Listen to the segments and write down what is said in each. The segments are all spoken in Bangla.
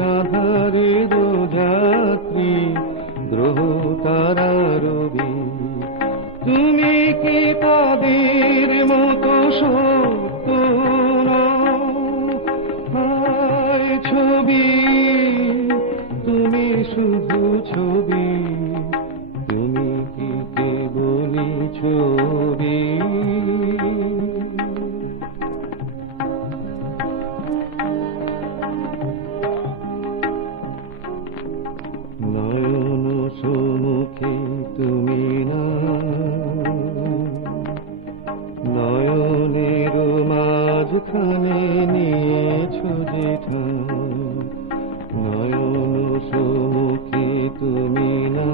আধারের যাত্রী গ্রহ তারা রবি তুমি কি তাদের মতো সত্য? ছবি তুমি নয়নের মাঝখানে নিয়েছো যে ঠাঁই। নয়ন সমুখে তুমি না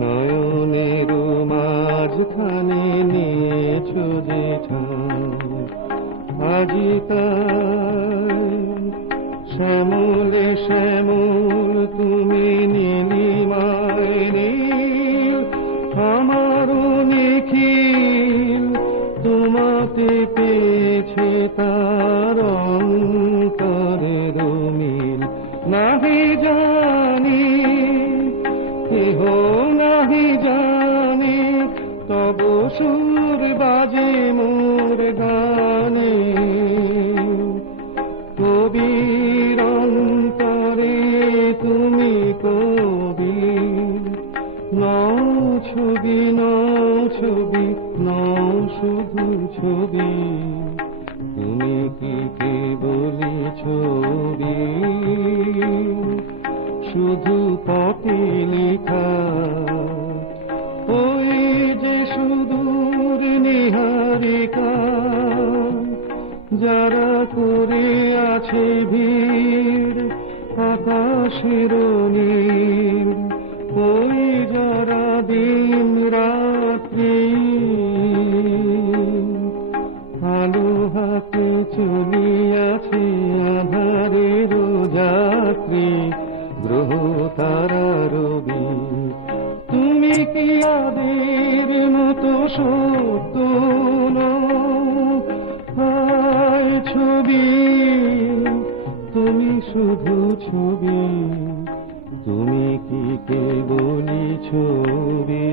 নয়নের মাঝখানে নিয়েছো যে ঠাঁই। আজি তাই শ্যামলে শ্যামল তুমি কেহ নাহি জানি, তব সুর বাজে মোর গানে। কবির অন্তরে তুমি কবি, নও ছবি নও ছবি, নও শুধু ছবি। যারা করে আছে ভিড়, আকাশের নীল ওই যারা দিন রাত্রি, আলো হাতে চলিয়াছে আধারের যাত্রী, গ্রহ তারা রবি তুমি কি আদের মতো সত্য? ছবি তুমি শুধু ছবি তুমি কি কে বলি ছবি?